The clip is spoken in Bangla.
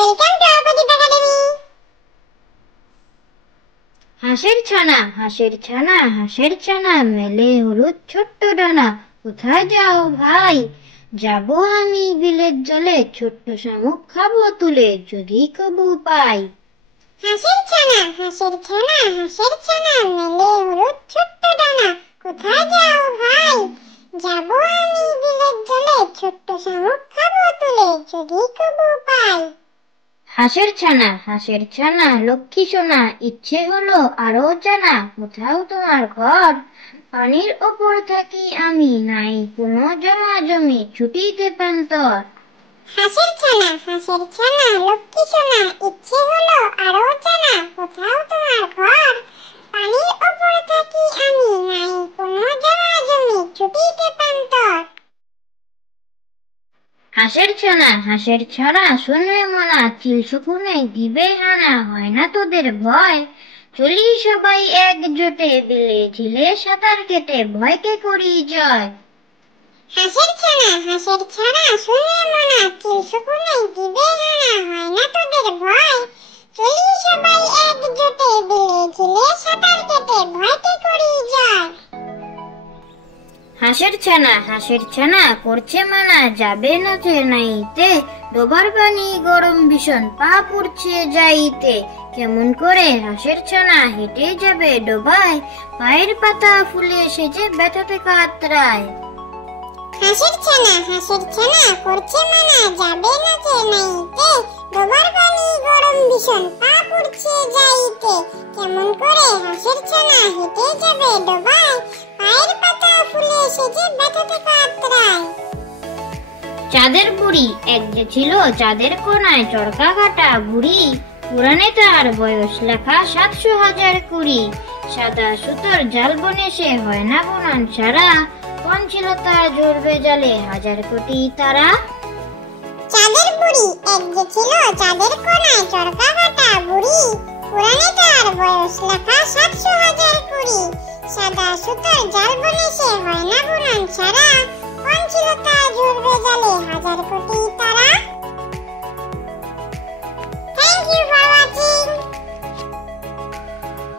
Welcome to Opposite Academy. হাঁসের ছানা হাঁসের ছানা হাঁসের ছানা মেলে হলুদ ছোট্ট ডানা, কোথায় যাও ভাই? যাবো আমি বিলের জলে, ছোট্ট শামুক খাবো তুলে, যদি কবু পাই। হাঁসের ছানা হাঁসের ছানা হাঁসের ছানা মেলে হলুদ ছোট্ট ডানা, কোথায় যাও ভাই? যাবো আমি বিলের জলে, ছোট্ট শামুক খাবো তুলে, যদি কবু পাই। হাঁসের ছানা লক্ষ্মী সোনা, ইচ্ছে হলো আরো জানা, কোথাও তোমার ঘর? পানির ওপর থাকি আমি, নাই কোনো জমা জমি, ছুটিতে প্রান্তর। হাঁসের ছানা লক্ষ্মী সোনা, ইচ্ছে হলো আরো জানা, কোথাও তোমার ঘর? পানির ওপর থাকি আমি, নাই কোনো জমা জমি, ছুটিতে প্রান্তর। হাঁসের ছানা শুনবে মনা, চিল শকুনে দিবে হানা, হয় না তোদের ভয়? চলি সবাই একজোটে, বিলে ঝিলে সাঁতার কেটে, ভয়কে করি জয়। হাঁসের ছানা শুনবে মনা, চিল শকুনে দিবে হানা, হয় না তোদের ভয়? চলি সবাই একজোটে, বিলে ঝিলে সাঁতার কেটে, ভয়কে করি জয়। হাঁসের ছানা করছে মানা, যাবে না যে নাইতে, ডোবার পানি গরম ভীষণ, পা পুড়ছে যাইতে। কেমন করে হাঁসের ছানা হেঁটে যাবে ডোবায়, পায়ের পাতা ফুলে সেজে ব্যথাতে কাতরায়। হাঁসের ছানা করছে মানা, যাবে না যে নাইতে, ডোবার পানি গরম ভীষণ, পা পুড়ছে যাইতে। কেমন করে হাঁসের ছানা হেঁটে যাবে ডোবায়, পায়ের পাতা ফুলে সেজে ব্যথাতে কাতরায়। চাঁদের বুড়ি এক যে ছিল, চাঁদের কোনায় চরকা কাটা বুড়ি, পুরাণে তার বয়স লেখা 700,000 কুড়ি। সাদা সুতোর জাল বনে সে হয় না বুনন সারা, কোন ছিল তার জ্বলবে জালে 1,000 কোটি তারা। চাঁদের বুড়ি এক যে ছিল, চাঁদের কোনায় চরকা কাটা বুড়ি, পুরাণে তার বয়স লেখা 700,000 কুড়ি। সাদা সুতোর জাল বনে সে হয় না বুনন সারা,